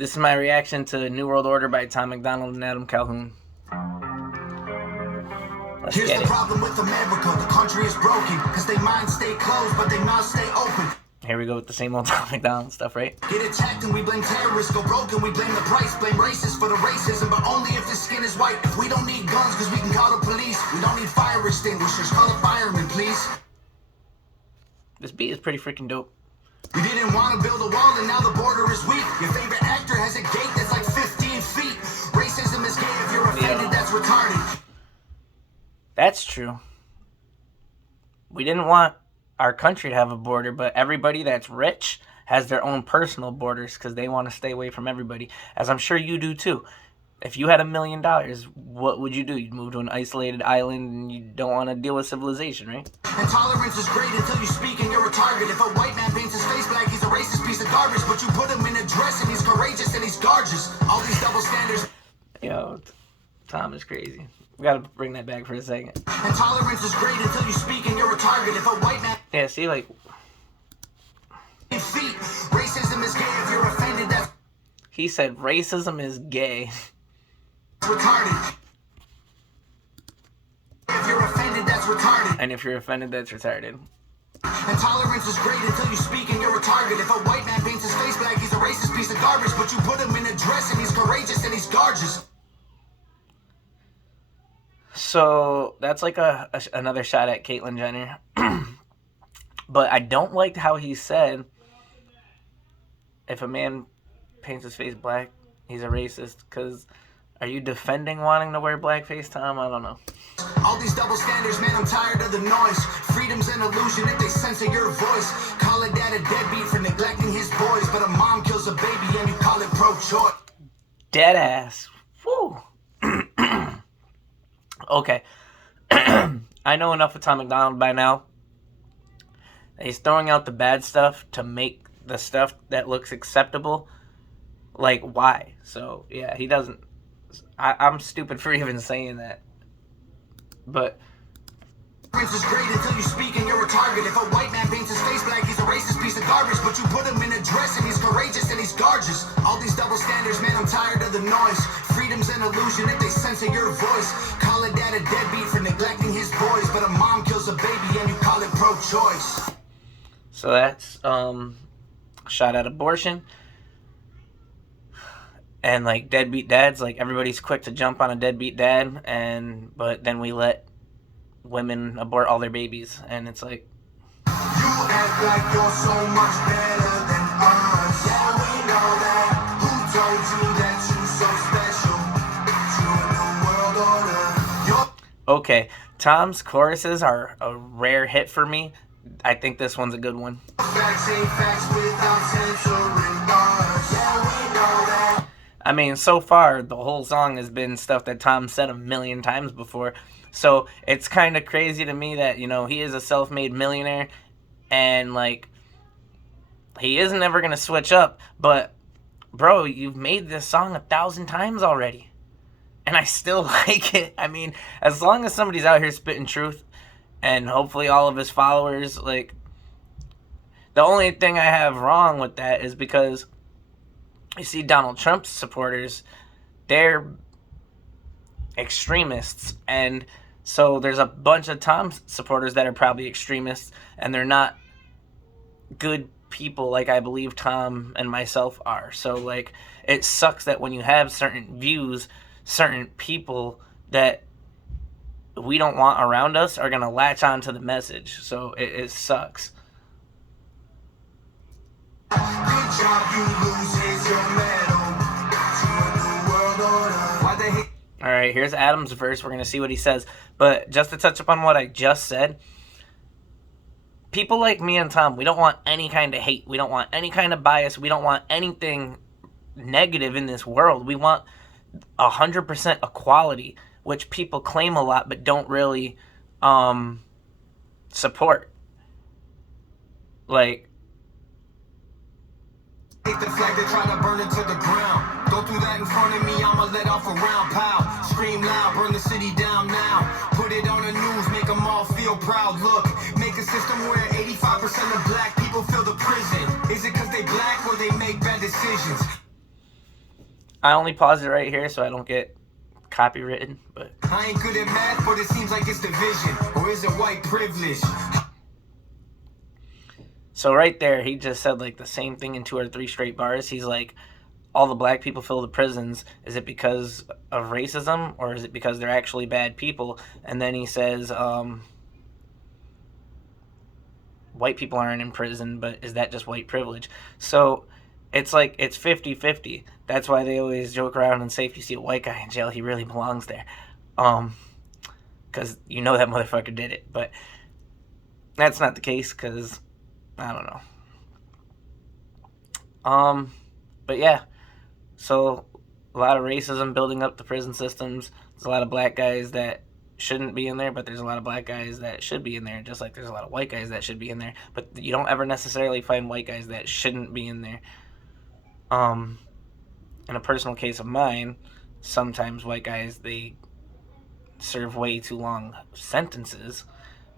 This is my reaction to New World Order by Tom Macdonald and Adam Calhoun. Let's Here's get the it. problem with America. The country is broken because they minds stay closed, but they mouths stay open. Here we go with the same old Tom Macdonald stuff, right? Get attacked and we blame terrorists. Go broken, we blame the price. Blame racists for the racism, but only if the skin is white. If we don't need guns because we can call the police. We don't need fire extinguishers. Call a fireman, please. This beat is pretty freaking dope. We didn't want to build a wall and now the border is weak. Your favorite actor has a gate that's like 15 feet. Racism is gay. If you're offended, that's retarded. That's true. We didn't want our country to have a border, but everybody that's rich has their own personal borders because they want to stay away from everybody, as I'm sure you do too. If you had $1 million, what would you do? You'd move to an isolated island and you don't want to deal with civilization, right? Intolerance is great until you speak and you're a target. If a white man paints his face black, he's a racist piece of garbage. But you put him in a dress and he's courageous and he's gorgeous. All these double standards. Yo, Tom is crazy. We gotta bring that back for a second. Intolerance is great until you speak and you're a target. If a white man... Yeah, see, like... feet. Racism is gay. If you're offended, that's... He said racism is gay. retarded. If you're offended, that's retarded. And if you're offended, that's retarded. Intolerance is great until you speak and you're a target. If a white man paints his face black, he's a racist piece of garbage. But you put him in a dress and he's courageous and he's gorgeous. So that's like another shot at Caitlyn Jenner. But I don't like how he said, if a man paints his face black, he's a racist. Because are you defending wanting to wear blackface, Tom? I don't know. All these double standards, man, I'm tired of the noise. Freedom's an illusion if they censor your voice. Call a dad a deadbeat for neglecting his boys. But a mom kills a baby and you call it pro-choice. Dead ass. Woo. Okay. I know enough of Tom Macdonald by now. He's throwing out the bad stuff to make the stuff that looks acceptable. Like, why? So, yeah, he doesn't... I'm stupid for even saying that. But... Prince is great until you speak and you're a target. If a white man paints his face black, he's a racist piece of garbage. But you put him in a dress and he's courageous and he's gorgeous. All these double standards, man, I'm tired of the noise. Freedom's an illusion if they censor your voice. Call a dad a deadbeat for neglecting his boys. But a mom kills a baby and you call it pro-choice. So that's shot at abortion. And like deadbeat dads, like everybody's quick to jump on a deadbeat dad, but then we let women abort all their babies, and it's like, you act like you're so much better than us. Yeah, we know that. Who told you that you're so special to a new world order? okay, Tom's choruses are a rare hit for me. I think this one's a good one. Facts ain't facts without censoring us. Yeah, we know that. I mean, so far, the whole song has been stuff that Tom said 1,000,000 times before. So it's kind of crazy to me that, you know, he is a self-made millionaire and, like, he isn't ever going to switch up. But, bro, you've made this song 1,000 times already. And I still like it. I mean, as long as somebody's out here spitting truth and hopefully all of his followers, like, the only thing I have wrong with that is because you see Donald Trump's supporters, they're extremists, and so there's a bunch of Tom's supporters that are probably extremists, and they're not good people like I believe Tom and myself are. So, like, it sucks that when you have certain views, certain people that we don't want around us are going to latch on to the message. So it sucks. Good job, you lose, here's your medal. To a new world order. Why they hate? All right, here's Adam's verse. We're going to see what he says. But just to touch upon what I just said, people like me and Tom, we don't want any kind of hate. We don't want any kind of bias. We don't want anything negative in this world. We want 100% equality, which people claim a lot but don't really support. Like, Take the flag, they try to burn it to the ground. Don't do that in front of me, I'ma let off a round. Pow, scream loud, burn the city down now. Put it on the news, make them all feel proud. Look, make a system where 85% of black people fill the prison. Is it cause they black or they make bad decisions? I only paused it right here so I don't get copywritten, but I ain't good at math, but it seems like it's division. Or is it white privilege? so right there, he just said like the same thing in 2 or 3 straight bars. He's like, all the black people fill the prisons. Is it because of racism or is it because they're actually bad people? And then he says, white people aren't in prison, but is that just white privilege? So it's like it's 50-50. That's why they always joke around and say if you see a white guy in jail, he really belongs there. Because you know that motherfucker did it. But that's not the case because, I don't know. But yeah, so a lot of racism building up the prison systems. There's a lot of black guys that shouldn't be in there, but there's a lot of black guys that should be in there, just like there's a lot of white guys that should be in there. But you don't ever necessarily find white guys that shouldn't be in there. In a personal case of mine, sometimes white guys, they serve way too long sentences,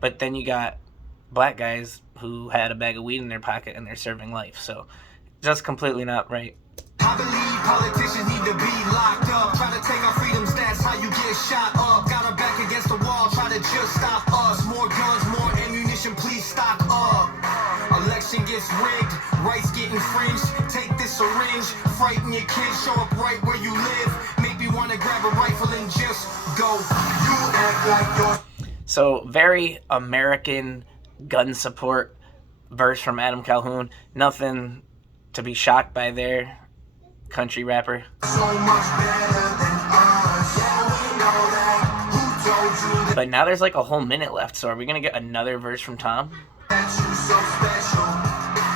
but then you got black guys who had a bag of weed in their pocket and they're serving life. So just completely not right. I believe politicians need to be locked up. Try to take our freedoms, that's how you get shot up. Got our back against the wall, try to just stop us. More guns, more ammunition, please stock up. Election gets rigged, rights get infringed. Take this syringe, frighten your kids, show up right where you live. Make me want to grab a rifle and just go. You act like you're... So very American gun support verse from Adam Calhoun. Nothing to be shocked by there, country rapper. so much better than us. Yeah, we know that. Who told you But now there's like a whole minute left, so are we gonna get another verse from Tom? that you so special?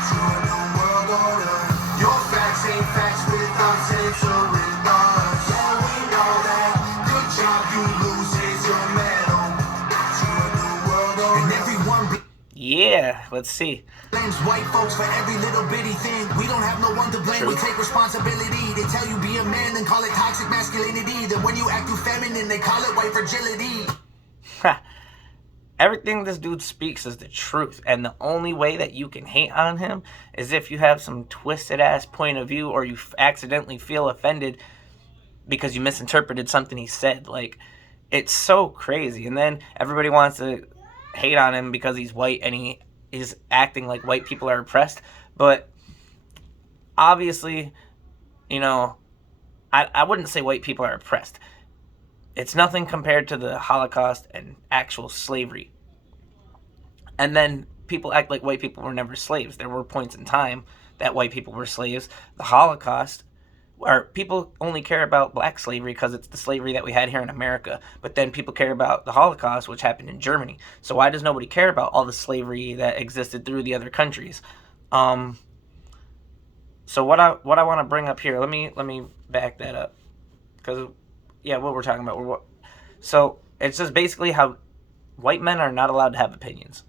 To a new world order. Your facts ain't facts without censoring us. Yeah, we know that. Good job, you lose is your medal. To a new world order. And everyone Yeah, let's see. blames white folks for every little bitty thing. We don't have no one to blame. True. We take responsibility. They tell you be a man, then call it toxic masculinity. Then when you act too feminine, they call it white fragility. Everything this dude speaks is the truth, and the only way that you can hate on him is if you have some twisted ass point of view or you accidentally feel offended because you misinterpreted something he said. Like, it's so crazy. And then everybody wants to hate on him because he's white and he is acting like white people are oppressed. But obviously, you know, I wouldn't say white people are oppressed. It's nothing compared to the Holocaust and actual slavery. And then people act like white people were never slaves. There were points in time that white people were slaves. The Holocaust, or people only care about black slavery because it's the slavery that we had here in America. But then people care about the Holocaust, which happened in Germany. So why does nobody care about all the slavery that existed through the other countries? So what I want to bring up here, let me back that up, because yeah, what we're talking about. So it's just basically how white men are not allowed to have opinions.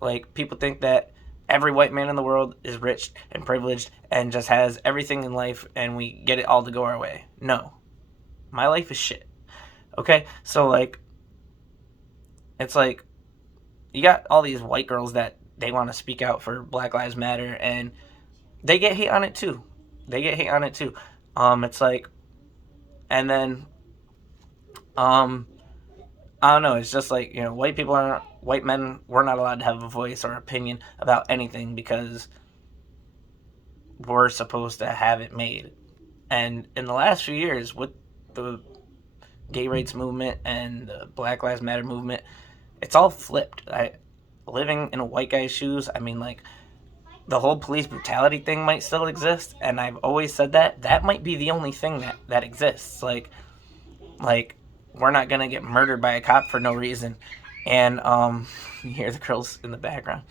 Like, people think that every white man in the world is rich and privileged and just has everything in life and we get it all to go our way. No. My life is shit. Okay? So, like, it's like, you got all these white girls that they want to speak out for Black Lives Matter, and they get hate on it too. It's like, and then, I don't know, it's just like, you know, white men, we're not allowed to have a voice or opinion about anything because we're supposed to have it made. And in the last few years, with the gay rights movement and the Black Lives Matter movement, it's all flipped. Living in a white guy's shoes, I mean, like, the whole police brutality thing might still exist, and I've always said that might be the only thing that exists. Like, we're not gonna get murdered by a cop for no reason. And you hear the girls in the background.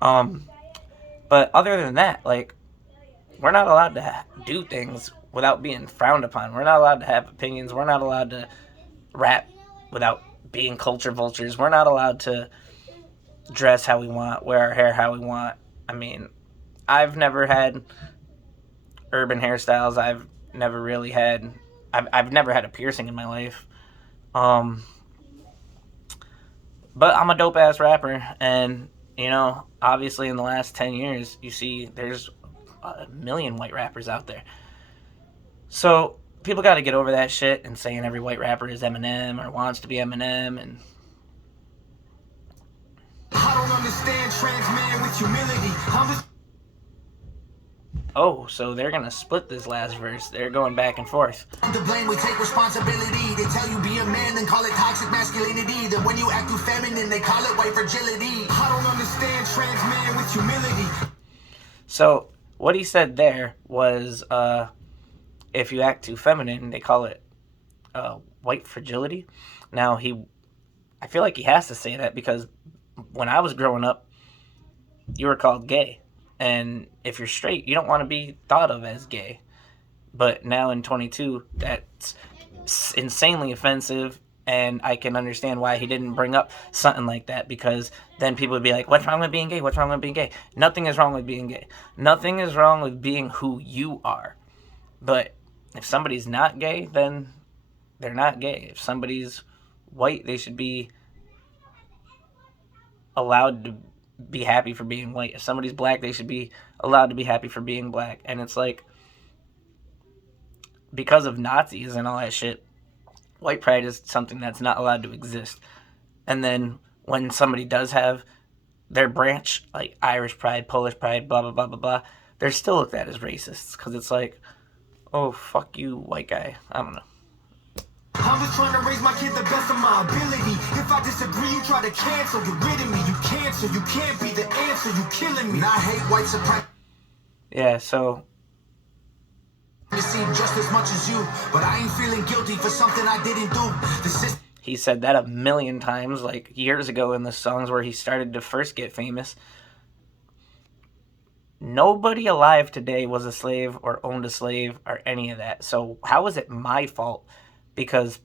But other than that, like, we're not allowed to do things without being frowned upon. We're not allowed to have opinions. We're not allowed to rap without being culture vultures. We're not allowed to dress how we want, wear our hair how we want. I mean, I've never had urban hairstyles. I've never had a piercing in my life. But I'm a dope ass rapper, and you know, obviously in the last 10 years, you see there's a million white rappers out there. So people got to get over that shit and saying every white rapper is Eminem or wants to be Eminem. And I don't understand trans man with humility. I'm just oh, so they're gonna split this last verse. They're going back and forth. to blame, we take responsibility. They tell you be a man, then call it toxic masculinity. Then when you act too feminine, they call it white fragility. I don't understand trans man with humility. So what he said there was, if you act too feminine, they call it white fragility. Now I feel like he has to say that because when I was growing up, you were called gay. And if you're straight, you don't want to be thought of as gay. But now in 22, that's insanely offensive. And I can understand why he didn't bring up something like that, because then people would be like, what's wrong with being gay? What's wrong with being gay? Nothing is wrong with being gay. Nothing is wrong with being who you are. But if somebody's not gay, then they're not gay. If somebody's white, they should be allowed to be happy for being white. If somebody's black, they should be allowed to be happy for being black. And it's like, because of Nazis and all that shit, white pride is something that's not allowed to exist. And then when somebody does have their branch, like Irish pride, Polish pride, blah, blah, blah, blah, blah, they're still looked at as racists, because it's like, oh, fuck you, white guy. I don't know. I'm just trying to raise my kid the best of my ability. If I disagree, you try to cancel, get rid of me. You cancel, you can't be the answer, you killing me. And I hate white supremacy. Yeah, so Just as much as you, but I ain't feeling guilty for something I didn't do. The system. he said that a million times, like years ago in the songs where he started to first get famous. Nobody alive today was a slave or owned a slave or any of that. So how is it my fault because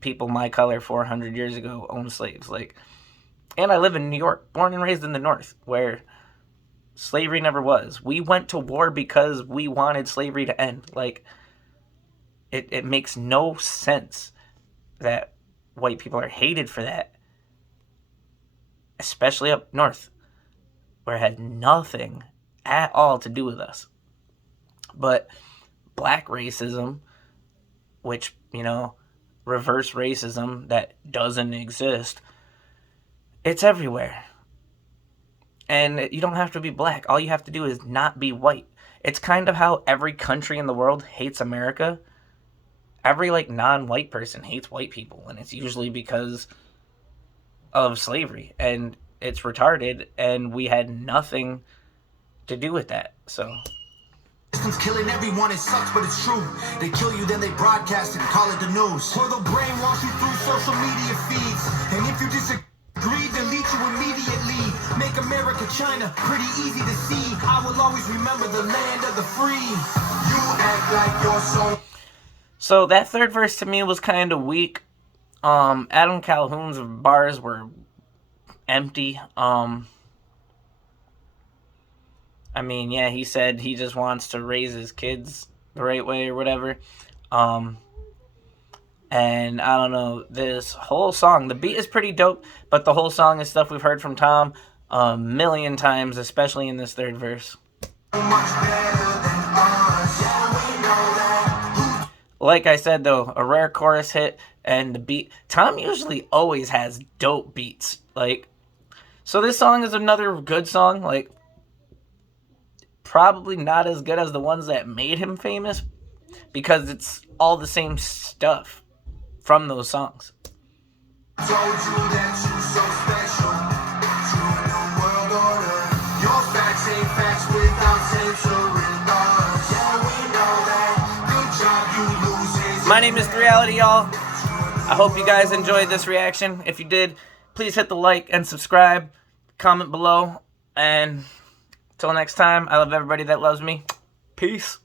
people my color 400 years ago owned slaves? Like, and I live in New York, born and raised in the North, where slavery never was. We went to war because we wanted slavery to end. Like, it makes no sense that white people are hated for that, especially up north, where it had nothing at all to do with us. But black racism, which, reverse racism that doesn't exist, it's everywhere. And you don't have to be black. All you have to do is not be white. It's kind of how every country in the world hates America. Every, non-white person hates white people, and it's usually because of slavery. And it's retarded, and we had nothing to do with that. So System's killing everyone, it sucks, but it's true. They kill you, then they broadcast it and call it the news. Or they'll brainwash you through social media feeds. And if you disagree, delete you immediately. Make America China pretty easy to see. I will always remember the land of the free. You act like you're So that third verse to me was kind of weak. Adam Calhoun's bars were empty. Yeah, he said he just wants to raise his kids the right way or whatever. And I don't know, this whole song, the beat is pretty dope, but the whole song is stuff we've heard from Tom a million times, especially in this third verse. Like I said, though, a rare chorus hit and the beat. Tom usually always has dope beats. So this song is another good song. Probably not as good as the ones that made him famous, because it's all the same stuff from those songs. Told you that you so special. True new world order. Your facts ain't facts without censoring us. Yeah, we know that. Good job, you losers. My name is The Reality, y'all. I hope you guys enjoyed this reaction. If you did, please hit the like and subscribe. Comment below. And until next time, I love everybody that loves me. Peace.